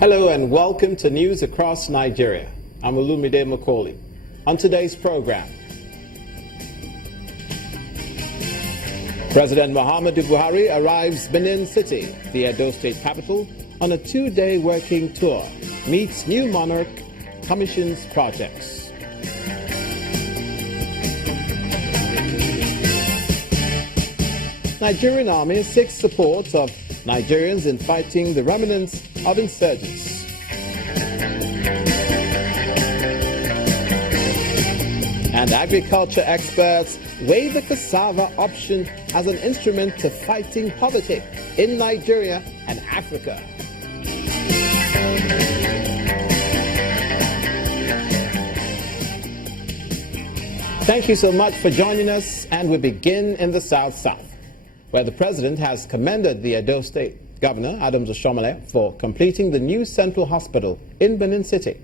Hello and welcome to News Across Nigeria. I'm Olumide Macaulay. On today's program, President Muhammadu Buhari arrives Benin City, the Edo State capital, on a two-day working tour, meets new monarch, commissions projects. Nigerian army seeks support of Nigerians in fighting the remnants of insurgents. And agriculture experts weigh the cassava option as an instrument to fighting poverty in Nigeria and Africa. Thank you so much for joining us, and we begin in the South-South, where the president has commended the Edo State Governor, Adams Oshomole, for completing the new central hospital in Benin City.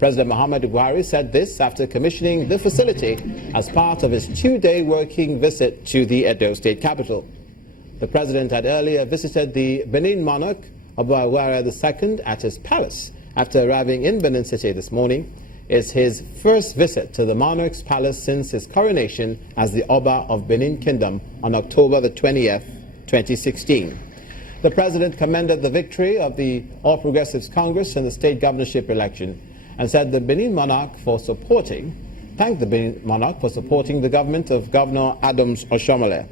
President Muhammadu Buhari said this after commissioning the facility as part of his two-day working visit to the Edo State capital. The president had earlier visited the Benin monarch, Oba II, at his palace. After arriving in Benin City this morning, it's his first visit to the monarch's palace since his coronation as the Oba of Benin Kingdom on October the 20th, 2016. The president commended the victory of the All Progressives Congress in the state governorship election and said thanked the Benin monarch for supporting the government of Governor Adams Oshomole.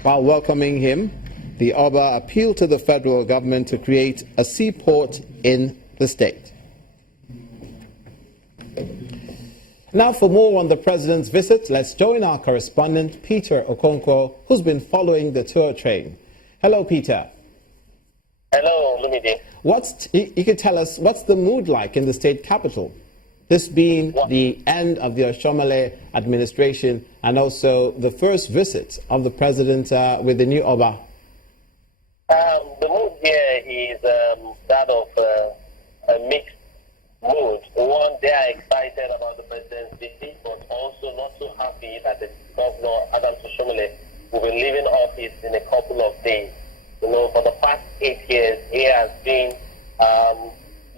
While welcoming him, the Oba appealed to the federal government to create a seaport in the state. Now for more on the president's visit, let's join our correspondent Peter Okonkwo, who's been following the tour train. Hello, Peter. Hello, Lumide. You could tell us, what's the mood like in the state capital? This being the end of the Oshomole administration and also the first visit of the president with the new Oba. The mood here is that of a mixed mood. One, they are excited about the president's visit, but also not so happy that the governor, Adams Oshomole, will be leaving office in a couple of days. You know, for the past 8 years, he has been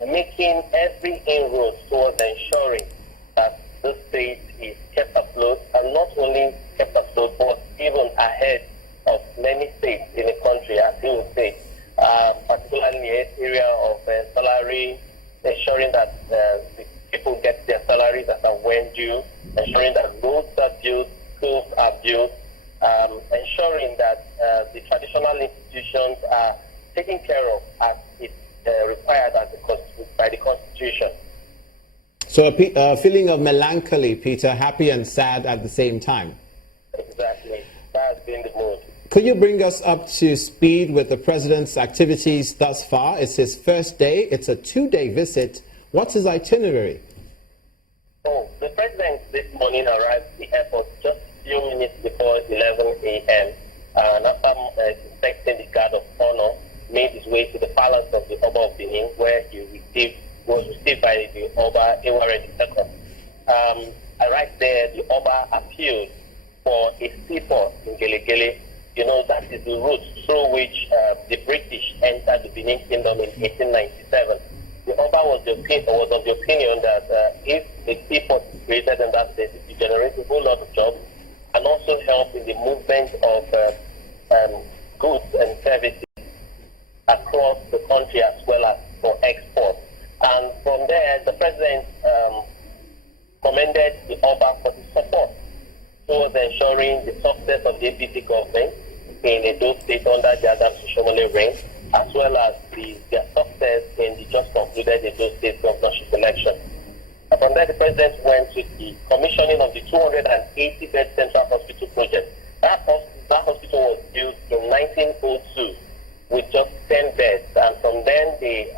making every inroad towards ensuring that the state is kept afloat, and not only kept afloat, but even ahead of many states in the country, as he would say, particularly in the area of salary, ensuring that the people get their salaries that are when due, ensuring that roads are built, schools are built, ensuring that the traditional institutions are taken care of as it's required by the Constitution. So a feeling of melancholy, Peter, happy and sad at the same time. Exactly. That has been the mood. Could you bring us up to speed with the president's activities thus far? It's his first day. It's a two-day visit. What's his itinerary? Oh, the president this morning arrived at the airport just a few minutes before 11 a.m. And after inspecting the guard of honor, made his way to the palace of the Oba of Benin, where he was received by the Oba II. Right there, the Oba appealed for a seaport in Gelegele. You know, that is the route through which the British entered the Benin Kingdom in 1897. The Oba was of the opinion that if a seaport is created in that state, it will generate a whole lot of jobs and also help in the movement of goods and services across the country as well as for export. And from there, the president commended the Oba for his support towards ensuring the success of the APC government in Edo State under the Adams Oshomole reign, as well as their success in the just concluded Edo State governorship election. And from there, the president went to the commissioning of the 280-bed central hospital project. That hospital was built in 1902 with just 10 beds, and from then it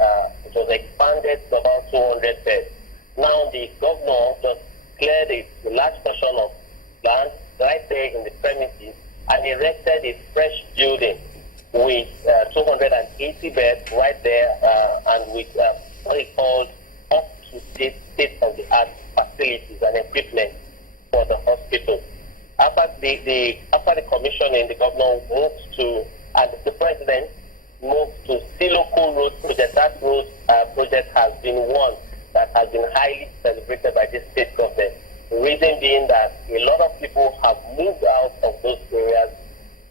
was expanded to about 200 beds. Now the governor just cleared a large portion of land right there in the premises and erected a fresh building with 280 beds right there and with what he called up-to-date state-of-the-art facilities and equipment for the hospital. After the commissioning, the governor moved to, and the president moved to Siloko Road project. That road project has been one that has been highly celebrated by this state government. The reason being that a lot of people have moved out of those areas.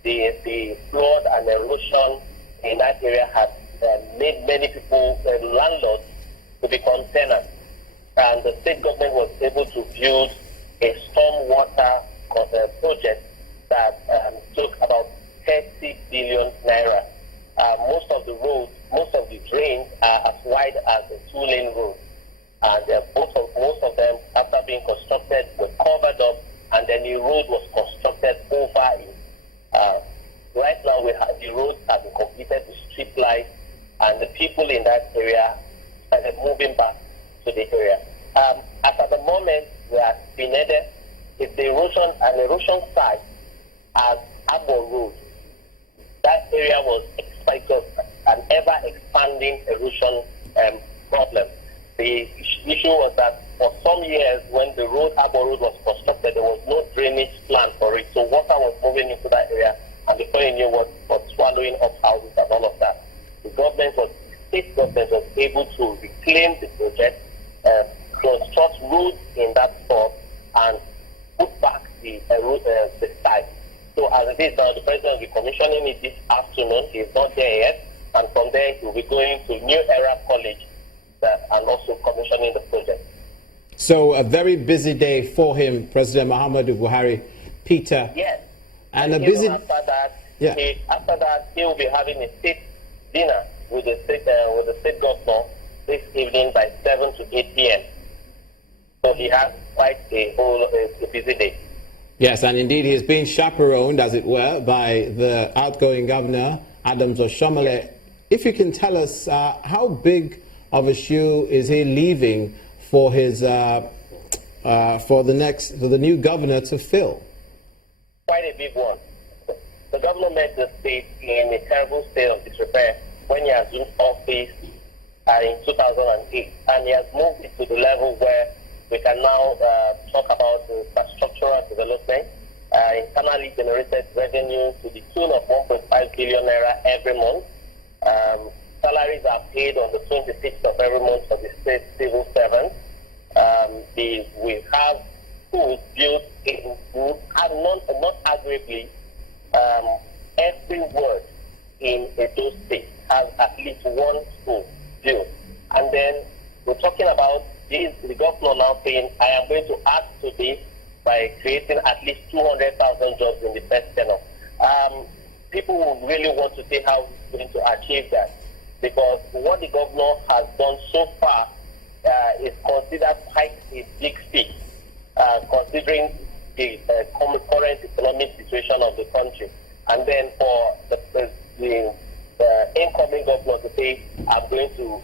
The flood and erosion in that area has made many people, landlords, to become tenants. And the state government was able to build a stormwater project that took about 30 billion naira. Most of the roads, most of the drains are as wide as a 2-lane road. And most of them, after being constructed, were covered up, and then the road was constructed over it. Right now, the roads have been completed with street lights, and the people in that area started moving back to the area. As at the moment, we are Benin. It's the erosion site as Arbor Road. That area was an ever-expanding erosion problem. The issue was that for some years, when the Arbor Road was constructed, there was no drainage plan for it. So water was moving into that area, and before you knew what was swallowing up houses and all of that. The state government was able to reclaim the project, construct roads in that spot, and put back the site. So as it is now, the president will be commissioning it this afternoon. He is not there yet, and from there he will be going to New Era College and also commissioning the project. So a very busy day for him, President Muhammadu Buhari. Peter. Yes. And a busy. After that, yeah. He will be having a state dinner with the state governor this evening by 7 to 8 p.m. So he has quite a busy day. Yes, and indeed he is being chaperoned, as it were, by the outgoing governor, Adams Oshomole. If you can tell us how big of a shoe is he leaving for his for the new governor to fill? Quite a big one. The governor met the state in a terrible state of disrepair when he assumed office in 2008, and he has moved it to the level where we can now talk about infrastructural development, internally generated revenue to the tune of 1.5 billion naira every month. Salaries are paid on the 26th of every month for the state civil servants. We have schools built in, not arguably, every ward in Edo State has at least one school built. And then we're talking about the governor now saying, I am going to add to this by creating at least 200,000 jobs in the first tenure. People will really want to see how he's going to achieve that, because what the governor has done so far is considered quite a big feat, considering the current economic situation of the country. And then for the incoming governor to say, I'm going to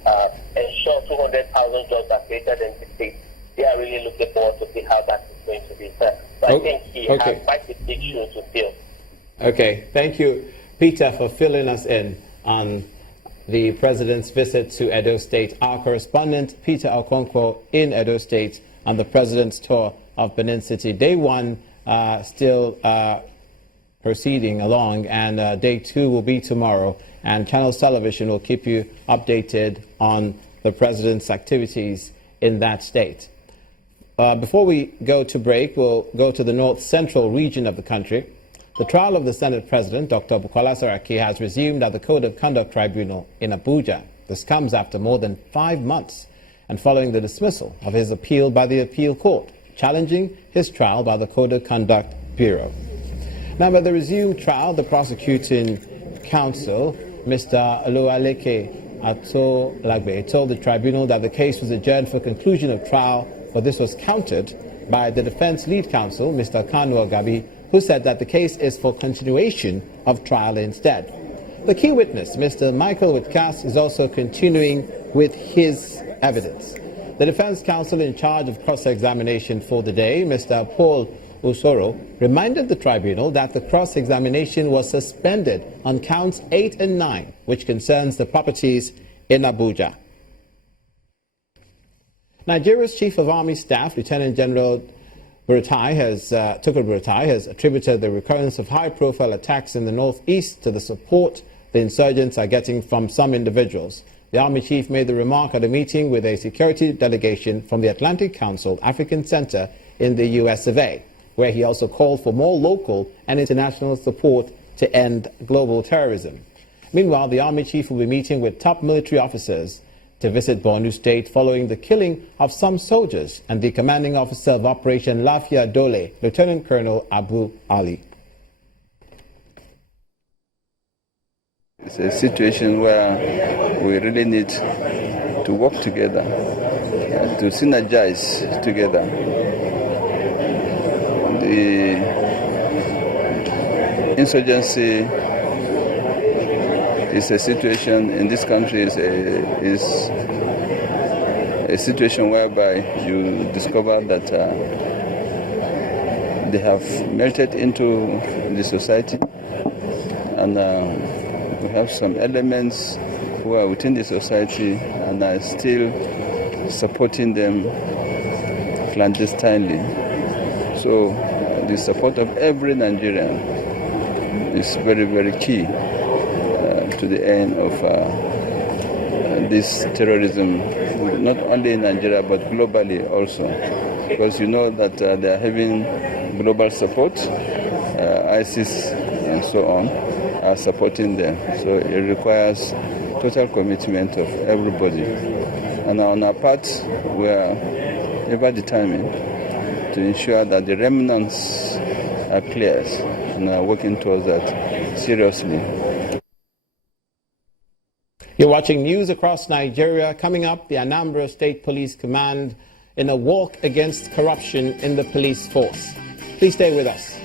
ensure 200,000 jobs are created in the state, they are really looking forward to see how that is going to be. So I think he has quite a big shoe to fill. Okay, thank you, Peter, for filling us in on the president's visit to Edo State. Our correspondent, Peter Okonkwo, in Edo State on the president's tour of Benin City. Day one still proceeding along, and day two will be tomorrow. And Channels Television will keep you updated on the president's activities in that state. Before we go to break, we'll go to the north central region of the country. The trial of the Senate President, Dr. Bukola Saraki, has resumed at the Code of Conduct Tribunal in Abuja. This comes after more than 5 months and following the dismissal of his appeal by the appeal court, challenging his trial by the Code of Conduct Bureau. Now, by the resumed trial, the prosecuting counsel, Mr. Oluwaleke Atolagbe, told the tribunal that the case was adjourned for conclusion of trial, but this was countered by the defense lead counsel, Mr. Kanu Ogabi, who said that the case is for continuation of trial instead. The key witness, Mr. Michael Witkas, is also continuing with his evidence. The defense counsel in charge of cross-examination for the day, Mr. Paul Usoro, reminded the tribunal that the cross-examination was suspended on counts 8 and 9, which concerns the properties in Abuja. Nigeria's Chief of Army Staff, Lieutenant General Tukur Buratai, has attributed the recurrence of high-profile attacks in the northeast to the support the insurgents are getting from some individuals. The Army Chief made the remark at a meeting with a security delegation from the Atlantic Council African Center in the US of A, where he also called for more local and international support to end global terrorism. Meanwhile, the Army Chief will be meeting with top military officers to visit Borno State following the killing of some soldiers and the commanding officer of Operation Lafia Dole, Lieutenant Colonel Abu Ali. It's a situation where we really need to work together, to synergize together. The insurgency is a situation in this country is a situation whereby you discover that they have melted into the society, and we have some elements who are within the society and are still supporting them clandestinely. So the support of every Nigerian is very, very key to the end of this terrorism, not only in Nigeria but globally also, because you know that they are having global support. ISIS and so on are supporting them, so it requires total commitment of everybody. And on our part, we are ever determined to ensure that the remnants are cleared and are working towards that seriously. You're watching news across Nigeria. Coming up, the Anambra State Police Command in a walk against corruption in the police force. Please stay with us.